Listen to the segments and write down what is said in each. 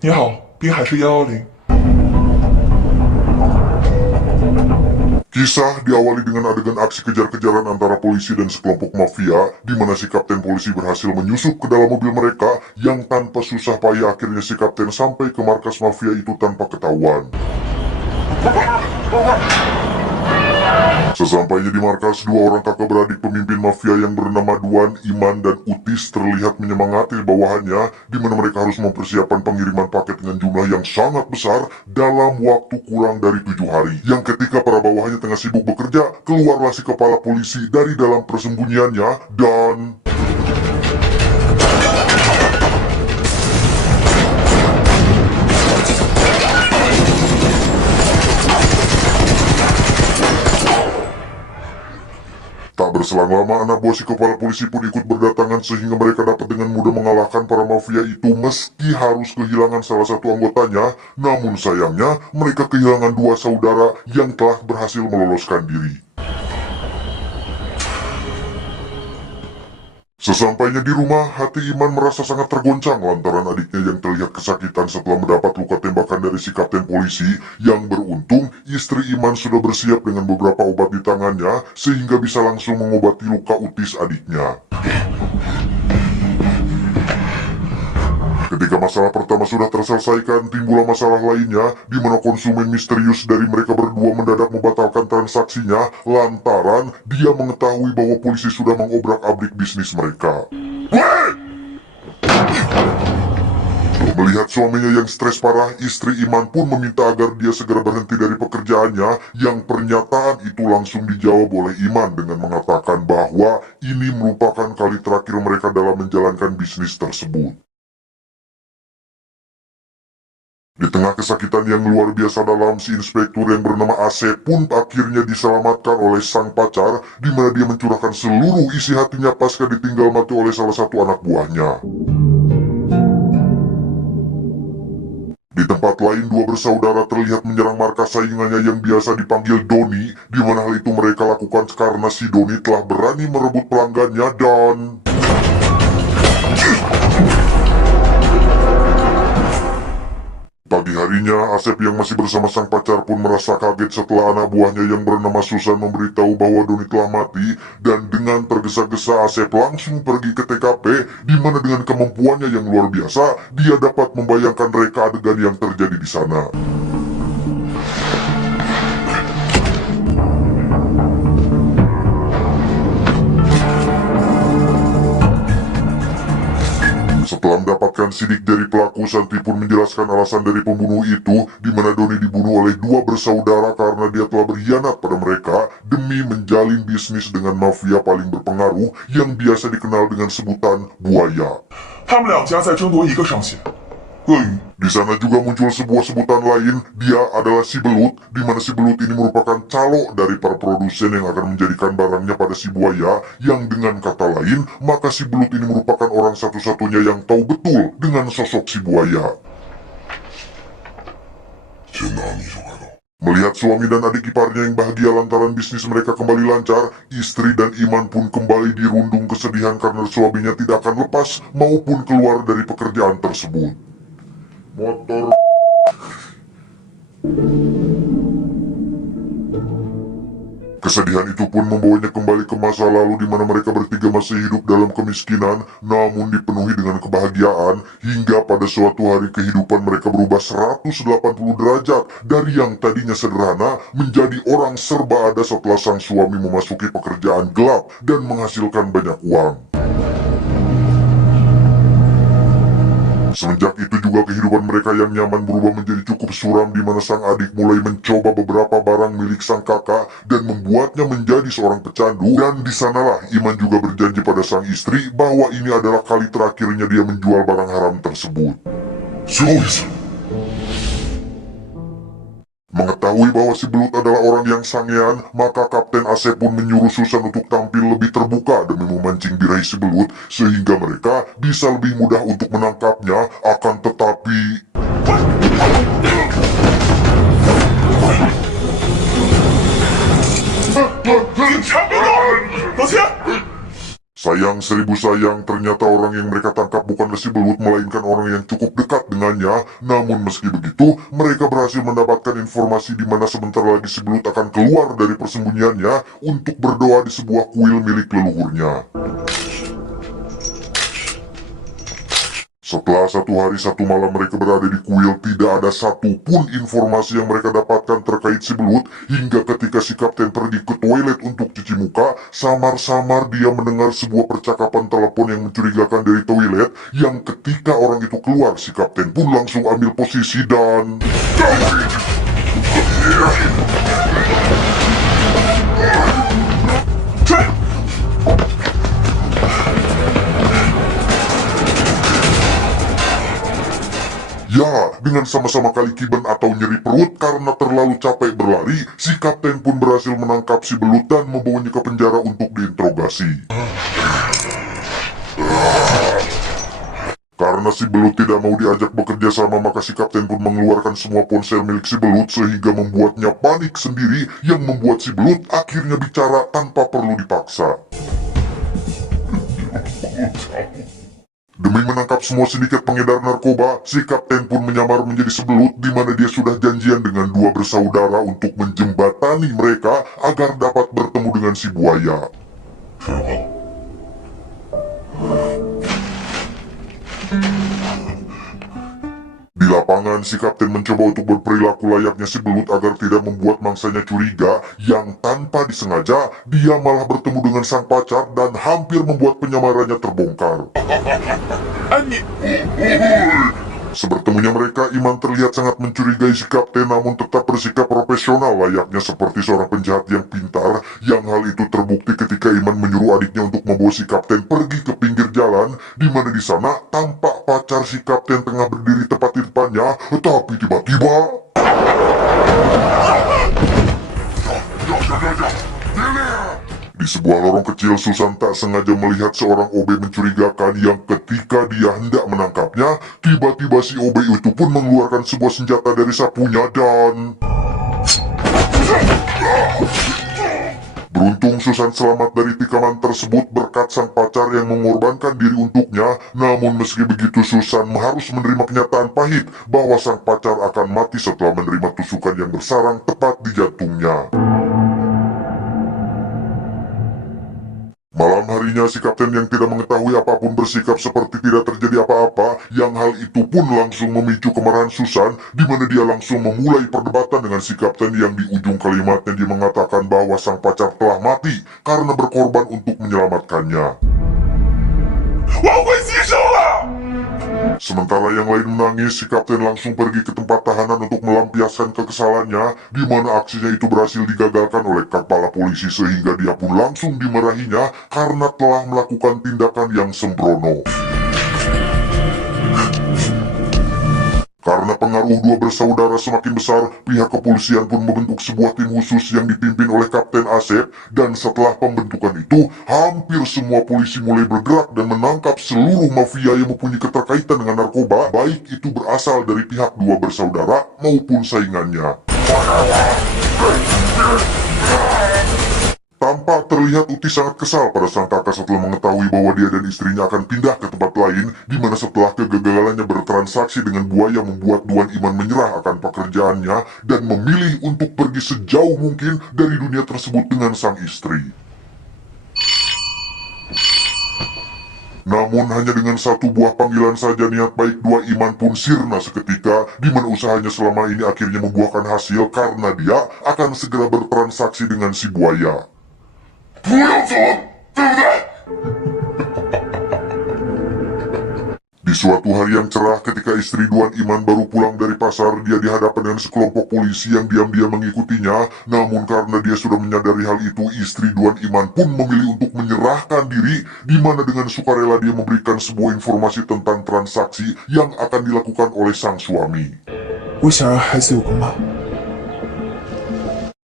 你好，滨海市110。Kisah diawali dengan adegan aksi kejar-kejaran antara polisi dan sekelompok mafia, di mana si kapten polisi berhasil menyusup ke dalam mobil mereka yang tanpa susah payah akhirnya si kapten sampai ke markas mafia itu tanpa ketahuan. Sesampainya di markas, dua orang kakak beradik pemimpin mafia yang bernama Duan, Iman, dan Utis terlihat menyemangati bawahannya, di mana mereka harus mempersiapkan pengiriman paket dengan jumlah yang sangat besar dalam waktu kurang dari 7 hari. Yang ketika para bawahannya tengah sibuk bekerja, keluarlah si kepala polisi dari dalam persembunyiannya dan... Tak berselang lama, anak buah si kepala polisi pun ikut berdatangan sehingga mereka dapat dengan mudah mengalahkan para mafia itu meski harus kehilangan salah satu anggotanya. Namun sayangnya, mereka kehilangan dua saudara yang telah berhasil meloloskan diri. Sesampainya di rumah, hati Iman merasa sangat tergoncang lantaran adiknya yang terlihat kesakitan setelah mendapat luka tembakan dari si kapten polisi. Yang beruntung, istri Iman sudah bersiap dengan beberapa obat di tangannya sehingga bisa langsung mengobati luka Utis adiknya. Ketika masalah pertama sudah terselesaikan, timbullah masalah lainnya di mana konsumen misterius dari mereka berdua mendadak membatalkan transaksinya lantaran dia mengetahui bahwa polisi sudah mengobrak-abrik bisnis mereka. Melihat suaminya yang stres parah, istri Iman pun meminta agar dia segera berhenti dari pekerjaannya, yang pernyataan itu langsung dijawab oleh Iman dengan mengatakan bahwa ini merupakan kali terakhir mereka dalam menjalankan bisnis tersebut. Di tengah kesakitan yang luar biasa dalam, si inspektur yang bernama Asep pun akhirnya diselamatkan oleh sang pacar, di mana dia mencurahkan seluruh isi hatinya pasca ditinggal mati oleh salah satu anak buahnya. Di tempat lain, dua bersaudara terlihat menyerang markas saingannya yang biasa dipanggil Doni, di mana hal itu mereka lakukan karena si Doni telah berani merebut pelanggannya dan... Pagi harinya, Asep yang masih bersama sang pacar pun merasa kaget setelah anak buahnya yang bernama Susan memberitahu bahwa Doni telah mati, dan dengan tergesa-gesa Asep langsung pergi ke TKP, di mana dengan kemampuannya yang luar biasa, dia dapat membayangkan reka adegan yang terjadi di sana. Setelah mendapatkan sidik dari pelaku, Santi pun menjelaskan alasan dari pembunuh itu, di mana Doni dibunuh oleh dua bersaudara karena dia telah berkhianat pada mereka demi menjalin bisnis dengan mafia paling berpengaruh yang biasa dikenal dengan sebutan Buaya. 他们两家在争夺一个上线。鳄鱼， Di sana juga muncul sebuah sebutan lain, dia adalah si Belut, di mana si Belut ini merupakan calo dari para produsen yang akan menjadikan barangnya pada si Buaya, yang dengan kata lain, maka si Belut ini merupakan orang satu-satunya yang tahu betul dengan sosok si Buaya. Melihat suami dan adik iparnya yang bahagia lantaran bisnis mereka kembali lancar, istri dan Iman pun kembali dirundung kesedihan karena suaminya tidak akan lepas maupun keluar dari pekerjaan tersebut. Motor Kesedihan itu pun membawanya kembali ke masa lalu di mana mereka bertiga masih hidup dalam kemiskinan namun dipenuhi dengan kebahagiaan, hingga pada suatu hari kehidupan mereka berubah 180 derajat dari yang tadinya sederhana menjadi orang serba ada setelah sang suami memasuki pekerjaan gelap dan menghasilkan banyak uang. Semenjak itu juga kehidupan mereka yang nyaman berubah menjadi cukup suram, di mana sang adik mulai mencoba beberapa barang milik sang kakak dan membuatnya menjadi seorang pecandu, dan di sanalah Iman juga berjanji pada sang istri bahwa ini adalah kali terakhirnya dia menjual barang haram tersebut. Mengetahui bahwa si Belut adalah orang yang sangean, maka Kapten Asep pun menyuruh Susan untuk tampil lebih terbuka demi memancing birahi si Belut, sehingga mereka bisa lebih mudah untuk menangkapnya. Akan tetapi... Sayang seribu sayang, ternyata orang yang mereka tangkap bukanlah si belut, melainkan orang yang cukup dekat dengannya. Namun meski begitu, mereka berhasil mendapatkan informasi di mana sebentar lagi si belut akan keluar dari persembunyiannya untuk berdoa di sebuah kuil milik leluhurnya. Setelah 1 hari 1 malam mereka berada di kuil, tidak ada satupun informasi yang mereka dapatkan terkait si belut, hingga ketika si kapten pergi ke toilet untuk cuci muka, samar-samar dia mendengar sebuah percakapan telepon yang mencurigakan dari toilet, yang ketika orang itu keluar, si kapten pun langsung ambil posisi dan... Ya, dengan sama-sama kali kiban atau nyeri perut karena terlalu capek berlari, si kapten pun berhasil menangkap si belut dan membawanya ke penjara untuk diinterogasi. Karena si belut tidak mau diajak bekerja sama, maka si kapten pun mengeluarkan semua ponsel milik si belut sehingga membuatnya panik sendiri, yang membuat si belut akhirnya bicara tanpa perlu dipaksa. Demi menangkap semua sindikat pengedar narkoba, si kapten pun menyamar menjadi sebelut, di mana dia sudah janjian dengan 2 bersaudara untuk menjembatani mereka agar dapat bertemu dengan si buaya. Di lapangan, si kapten mencoba untuk berperilaku layaknya si belut agar tidak membuat mangsanya curiga, yang tanpa disengaja dia malah bertemu dengan sang pacar dan hampir membuat penyamarannya terbongkar. Sebertemunya mereka, Iman terlihat sangat mencurigai si kapten, namun tetap bersikap profesional layaknya seperti seorang penjahat yang pintar, yang hal itu terbukti ketika Iman menyuruh adiknya untuk membawa si kapten pergi ke pinggir jalan, di mana di sana tampak pacar si kapten tengah berdiri tepat di depannya, tapi tiba-tiba... Di sebuah lorong kecil, Susan tak sengaja melihat seorang OB mencurigakan yang ketika dia hendak menangkapnya, tiba-tiba si OB itu pun mengeluarkan sebuah senjata dari sapunya dan... Beruntung Susan selamat dari tikaman tersebut berkat sang pacar yang mengorbankan diri untuknya. Namun meski begitu, Susan harus menerima kenyataan pahit bahwa sang pacar akan mati setelah menerima tusukan yang bersarang tepat di jantungnya. Malam harinya, si kapten yang tidak mengetahui apapun bersikap seperti tidak terjadi apa-apa, yang hal itu pun langsung memicu kemarahan Susan, di mana dia langsung memulai perdebatan dengan si kapten yang di ujung kalimatnya dia mengatakan bahwa sang pacar telah mati karena berkorban untuk menyelamatkannya. Sementara yang lain menangis, si kapten langsung pergi ke tempat tahanan untuk melampiaskan kekesalannya, di mana aksinya itu berhasil digagalkan oleh kepala polisi sehingga dia pun langsung dimarahinya karena telah melakukan tindakan yang sembrono. Karena pengaruh 2 bersaudara semakin besar, pihak kepolisian pun membentuk sebuah tim khusus yang dipimpin oleh Kapten Asep, dan setelah pembentukan itu, hampir semua polisi mulai bergerak dan menangkap seluruh mafia yang mempunyai keterkaitan dengan narkoba, baik itu berasal dari pihak 2 bersaudara maupun saingannya. Tampak terlihat Uti sangat kesal pada sang kakak setelah mengetahui bahwa dia dan istrinya akan pindah ke tempat lain, di mana setelah kegagalannya bertransaksi dengan buaya membuat Duan Iman menyerah akan pekerjaannya dan memilih untuk pergi sejauh mungkin dari dunia tersebut dengan sang istri. Namun hanya dengan 1 buah panggilan saja niat baik Duan Iman pun sirna seketika, di mana usahanya selama ini akhirnya membuahkan hasil karena dia akan segera bertransaksi dengan si buaya. Di suatu hari yang cerah, ketika istri Duan Iman baru pulang dari pasar, dia dihadapkan dengan sekelompok polisi yang diam-diam mengikutinya. Namun karena dia sudah menyadari hal itu, istri Duan Iman pun memilih untuk menyerahkan diri, di mana dengan sukarela dia memberikan sebuah informasi tentang transaksi yang akan dilakukan oleh sang suami.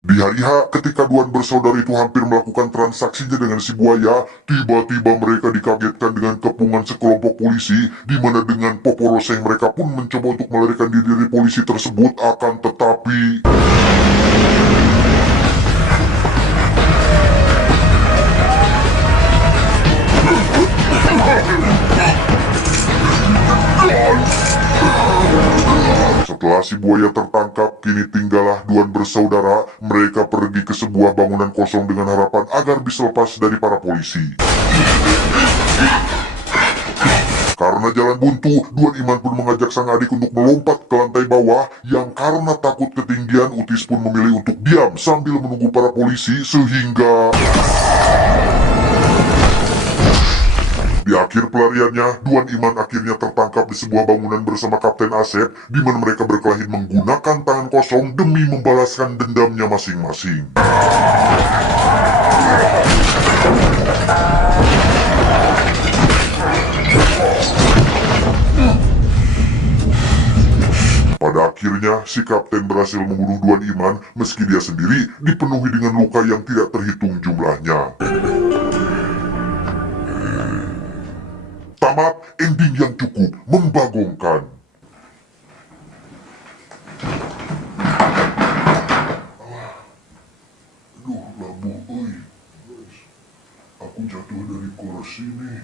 Di hari H, ketika Duan bersaudara itu hampir melakukan transaksinya dengan si buaya, tiba-tiba mereka dikagetkan dengan kepungan sekelompok polisi, di mana dengan poporoseh mereka pun mencoba untuk melarikan diri dari polisi tersebut, akan tetapi... si buaya tertangkap, kini tinggallah Duan bersaudara. Mereka pergi ke sebuah bangunan kosong dengan harapan agar bisa lepas dari para polisi. Karena jalan buntu, Duan Iman pun mengajak sang adik untuk melompat ke lantai bawah, yang karena takut ketinggian, Utis pun memilih untuk diam sambil menunggu para polisi sehingga di akhir pelariannya, Duan Iman akhirnya tertangkap di sebuah bangunan bersama Kapten Asep, di mana mereka berkelahi menggunakan tangan kosong demi membalaskan dendamnya masing-masing. Pada akhirnya, si kapten berhasil membunuh Duan Iman meski dia sendiri dipenuhi dengan luka yang tidak terhitung jumlahnya. Tamat, ending yang cukup membagongkan. Aduh, labuh, oi. Aku jatuh dari kursi nih.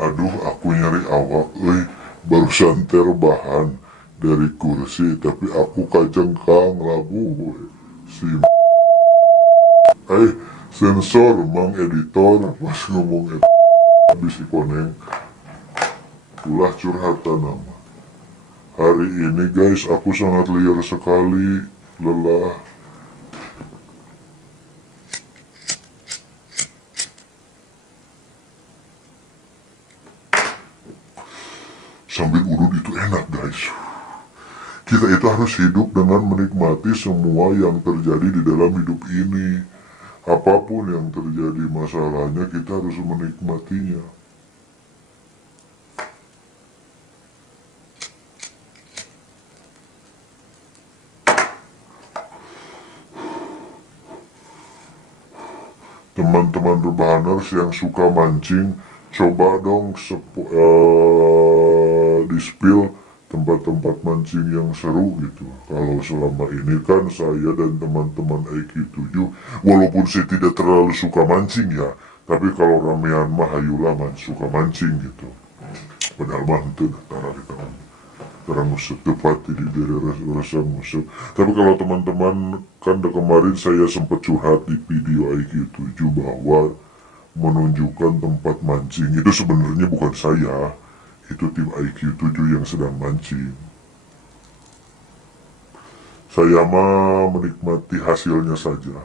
Aduh, aku nyari awak, barusan terbahan dari kursi, tapi aku kajengkang labu, si sensor mang editor pas ngomong habis si koneng, ulah curhatan nama. Hari ini guys, aku sangat liar sekali, lelah. Sambil urut itu enak guys. Kita itu harus hidup dengan menikmati semua yang terjadi di dalam hidup ini. Apapun yang terjadi masalahnya, kita harus menikmatinya. Teman-teman rebahaners yang suka mancing, coba dong di-spill tempat-tempat mancing yang seru gitu. Kalau selama ini kan saya dan teman-teman IQ7, walaupun saya tidak terlalu suka mancing ya, tapi kalau ramean mah hayulah suka mancing gitu. Padahal mah itu tara di tahun terang ngusuk tepat di daerah rasa ngusuk. Tapi kalau teman-teman kan kemarin saya sempat curhat di video IQ7 bahwa menunjukkan tempat mancing itu sebenarnya bukan saya, itu tim IQ7 yang sedang mancing. Saya mah menikmati hasilnya saja.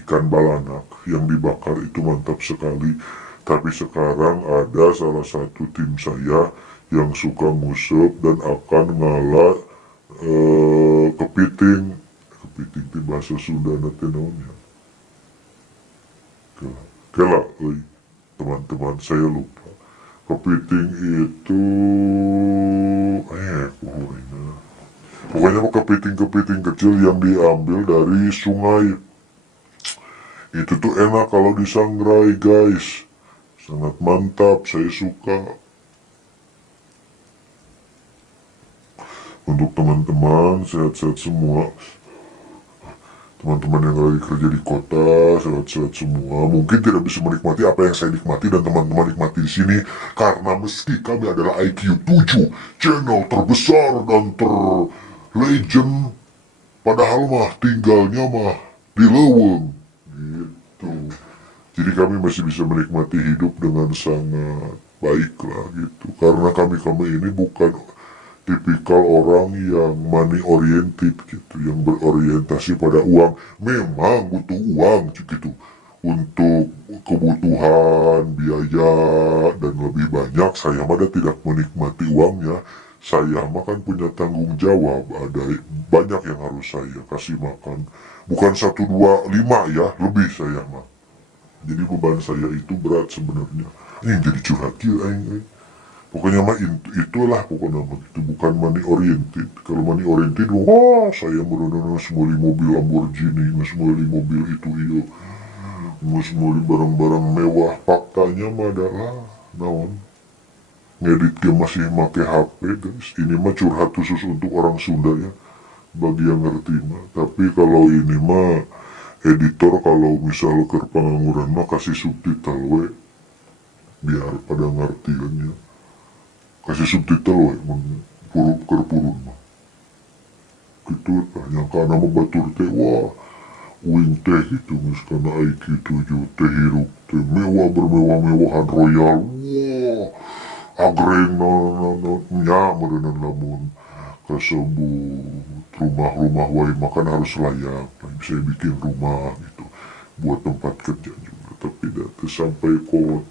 Ikan balanak yang dibakar itu mantap sekali. Tapi sekarang ada salah satu tim saya yang suka ngusap dan akan ngalah kepiting. Kepiting itu bahasa Sunda nanti namanya. Kela, teman-teman, saya lupa. Kepiting itu pokoknya kepiting-kepiting kecil yang diambil dari sungai. Itu tuh enak kalau disangrai guys, sangat mantap, saya suka. Untuk teman-teman sehat-sehat semua, teman-teman yang lagi kerja di kota, sehat-sehat semua. Mungkin tidak bisa menikmati apa yang saya nikmati dan teman-teman nikmati di sini, karena meski kami adalah IQ7, channel terbesar dan terlegend, padahal mah tinggalnya mah di Leweng, gitu. Jadi kami masih bisa menikmati hidup dengan sangat baik lah gitu, karena kami ini bukan tipikal orang yang money oriented gitu, yang berorientasi pada uang. Memang butuh uang gitu untuk kebutuhan biaya dan lebih banyak. Saya mah tidak menikmati uangnya. Saya mah kan punya tanggung jawab, ada banyak yang harus saya kasih makan, bukan 1, 2, 5 ya, lebih saya mah. Jadi beban saya itu berat sebenarnya. Ini jadi curhat ya, pokoknya mah itulah pokoknya itu bukan money oriented. Kalau money oriented, wah saya benar-benar semuli mobil Lamborghini, semuli mobil itu iyo, semuli barang-barang mewah. Faktanya mah adalah naon ngedit game masih make HP guys. Ini mah curhat khusus untuk orang Sunda ya. bagi yang ngerti mah. Tapi kalau ini mah editor kalau misal ke pengangguran mah kasih subtitle we biar pada ngertiannya, kasih subtitle we mun puruk ke purun mah gitu. Yang kana mah batur teh wah uing teh gitu misalkan IQ 7 teh hirup teh mewah bermewah-mewahan royal wah agreng nya merenan lamun kasebut rumah-rumah wae makan harus layak, bisa bikin rumah gitu buat tempat kerja juga. Tapi data sampai kok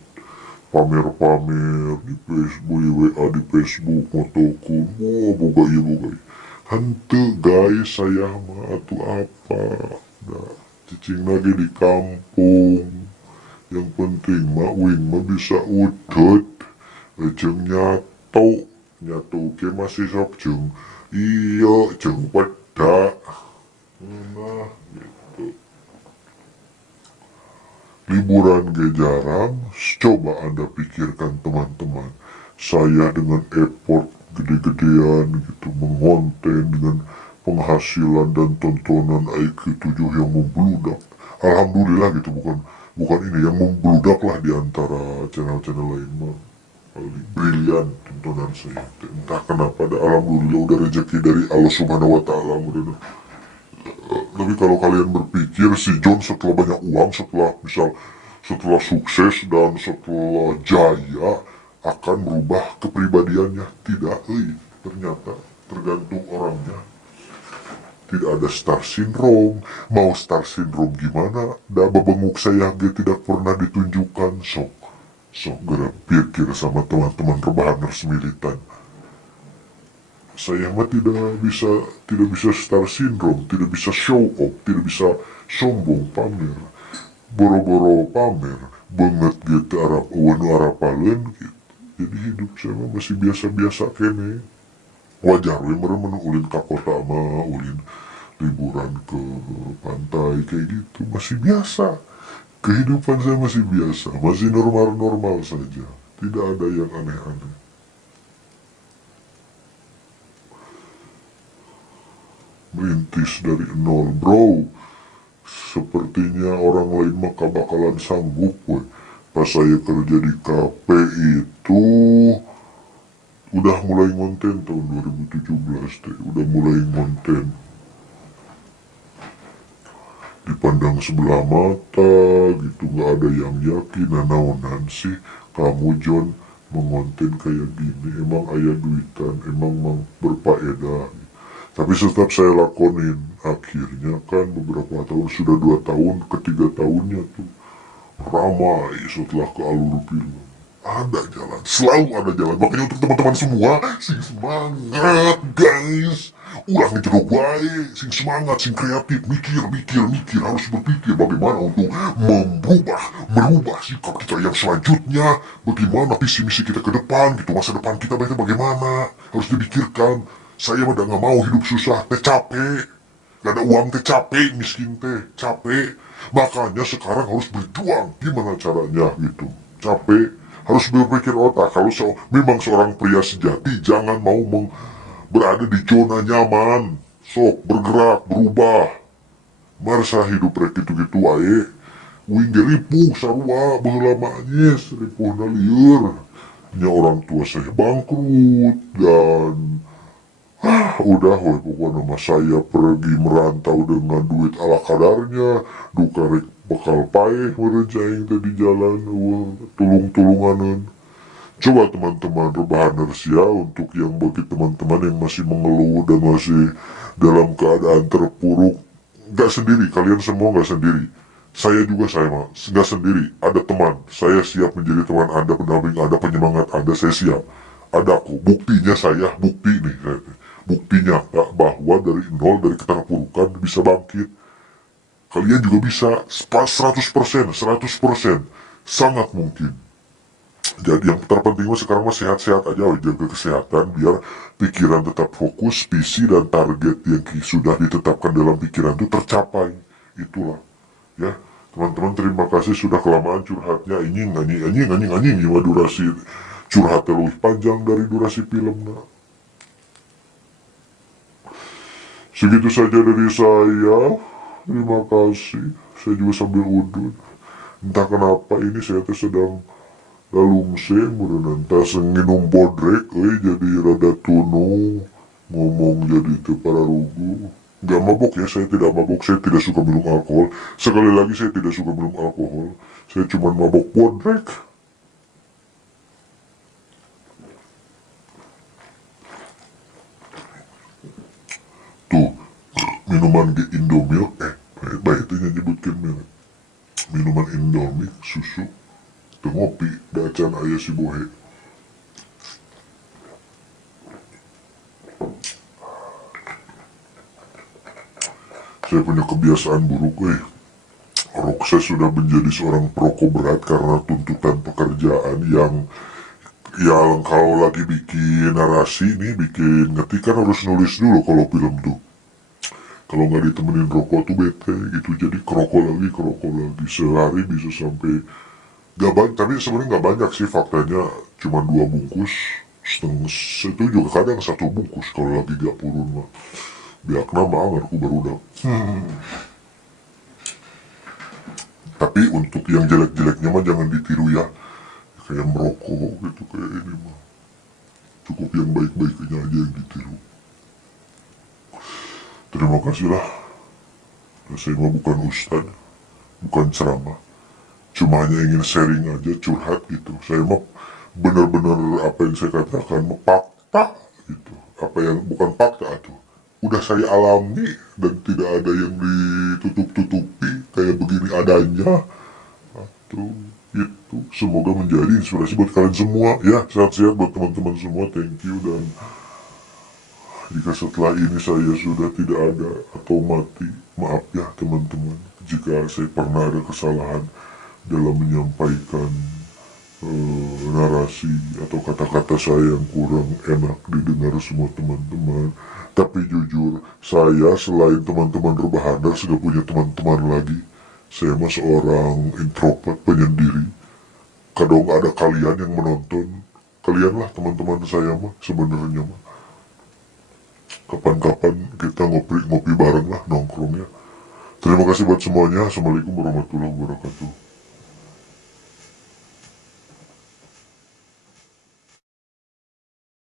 pamer-pamer di Facebook, WA di Facebook, motoku, wah boga iya boga iya. Henteu guys saya mah atuh apa, dah cicing lagi di kampung. Yang penting mah wing mah bisa udut, jeung nyato ke masih sok jeung iya jeung peda. Nah gitu. Liburan ge jarang, coba Anda pikirkan teman-teman. Saya dengan effort gede-gedean gitu mengonten dengan penghasilan dan tontonan IQ 7 yang membludak. Alhamdulillah gitu, bukan ini yang membludak lah di antara channel-channel lain mah. Brilian tontonan saya. Entah kenapa alhamdulillah udah rezeki dari Allah Subhanahu wa taala. Tapi kalau kalian berpikir si John setelah banyak uang, setelah sukses dan setelah jaya akan merubah kepribadiannya, tidak, ternyata tergantung orangnya. Tidak ada star syndrome. Mau star syndrome gimana? Da babenguk saya tidak pernah ditunjukkan. Sok gerak pikir sama teman-teman rebahaners militan. Saya mah tidak bisa star syndrome, tidak bisa show off, tidak bisa sombong pamer. Boro-boro pamer banget gitu arapaleun gitu. Jadi hidup saya mah masih biasa-biasa kene. Wajar we meureun ulin ka kota mah, ulin liburan ke pantai kayak gitu, masih biasa. Kehidupan saya masih biasa, masih normal-normal saja. Tidak ada yang aneh-aneh. Merintis dari nol bro. Sepertinya orang lain mah bakalan sanggup we. Pas saya kerja di kafe itu udah mulai ngonten tahun 2017 teh, udah mulai ngonten. Dipandang sebelah mata gitu, gak ada yang yakin. Nah naonan sih kamu John mengonten kayak gini, emang ayah duitan, emang berfaedah. Tapi tetap saya lakonin. Akhirnya kan beberapa tahun, sudah 2 tahun, ketiga tahunnya tuh ramai setelah ke alur film. Ada jalan, selalu ada jalan. Makanya untuk teman-teman semua, sing semangat guys. Ulang jeruk wae, sing semangat, sing kreatif, mikir, harus berpikir bagaimana untuk merubah sikap kita yang selanjutnya, bagaimana visi misi kita ke depan gitu, masa depan kita bagaimana, harus dipikirkan. Saya mah gak mau hidup susah, teh capek, gak ada uang teh capek, miskin teh capek. Makanya sekarang harus berjuang, gimana caranya gitu, capek, harus berpikir otak. Kalau memang seorang pria sejati, jangan mau berada di zona nyaman, sok bergerak, berubah. Marsa hidup rek gitu-gitu ae. Wing ripuh sarua baheula mah anyes, ripuhna lieur. Nya orang tua saya bangkrut dan udah we pokoknya mah saya pergi merantau dengan duit ala kadarnya. Duka rek bakal paeh meureun aing teh di jalan, tulung-tulunganeun. Coba teman-teman rebahaners ya, untuk yang bagi teman-teman yang masih mengeluh dan masih dalam keadaan terpuruk, gak sendiri, kalian semua gak sendiri. Saya juga gak sendiri, ada teman, saya siap menjadi teman Anda, pendamping Anda, penyemangat Anda, saya siap. Ada kok, buktinya bukti nih, buktinya bahwa dari nol, dari keterpurukan bisa bangkit. Kalian juga bisa, 100%, sangat mungkin. Jadi yang terpenting sekarang mah sehat-sehat aja, jaga kesehatan biar pikiran tetap fokus, visi dan target yang sudah ditetapkan dalam pikiran itu tercapai. Itulah ya teman-teman, terima kasih sudah kelamaan curhatnya. Anjing gimana durasi curhatnya lebih panjang dari durasi film. Nah Segitu saja dari saya. Terima kasih. Saya juga sambil udut. Entah kenapa ini saya tuh sedang lalumse, mudah tas nginum bodrek, jadi rada tuno, ngomong jadi itu para rugu. Gak mabok ya, saya tidak mabok, saya tidak suka minum alkohol. Sekali lagi saya tidak suka minum alkohol. Saya cuma mabok bodrek. Tuh, minuman di Indomilk, baik itu nyebutkan merek. Minuman Indomie, susu, itu ngopi, dacan ayah si bohe. Saya punya kebiasaan buruk, saya sudah menjadi seorang perokok berat karena tuntutan pekerjaan yang kalau lagi bikin narasi nih, bikin ngetik kan harus nulis dulu kalau film tuh. Kalau nggak ditemenin rokok tuh bete gitu, jadi kerokok lagi, sehari bisa sampai gak banyak, tapi sebenarnya nggak banyak sih faktanya, cuma 2 bungkus setengah, itu juga kadang 1 bungkus kalau lagi gak purun mah. Biak nama angarku baru dah. Tapi untuk yang jelek-jeleknya mah jangan ditiru ya, kayak merokok gitu, kayak ini mah cukup yang baik-baiknya aja yang ditiru. Terima kasih lah. Saya mah bukan ustad, bukan ceramah, cuma hanya ingin sharing aja, curhat gitu. Saya mah bener-bener apa yang saya katakan mah fakta gitu, apa yang bukan fakta tuh udah saya alami dan tidak ada yang ditutup-tutupi, kayak begini adanya. Tuh itu semoga menjadi inspirasi buat kalian semua ya. Sehat-sehat buat teman-teman semua, thank you. Dan jika setelah ini saya sudah tidak ada atau mati, maaf ya teman-teman jika saya pernah ada kesalahan dalam menyampaikan narasi atau kata-kata saya yang kurang enak didengar semua teman-teman. Tapi jujur, saya selain teman-teman rebahanas gak punya teman-teman lagi. Saya mah seorang introvert, penyendiri. Kadang ada kalian yang menonton, kalian lah teman-teman saya mah sebenarnya mah. Kapan-kapan kita ngopi bareng lah, nongkrong ya. Terima kasih buat semuanya. Assalamualaikum warahmatullahi wabarakatuh.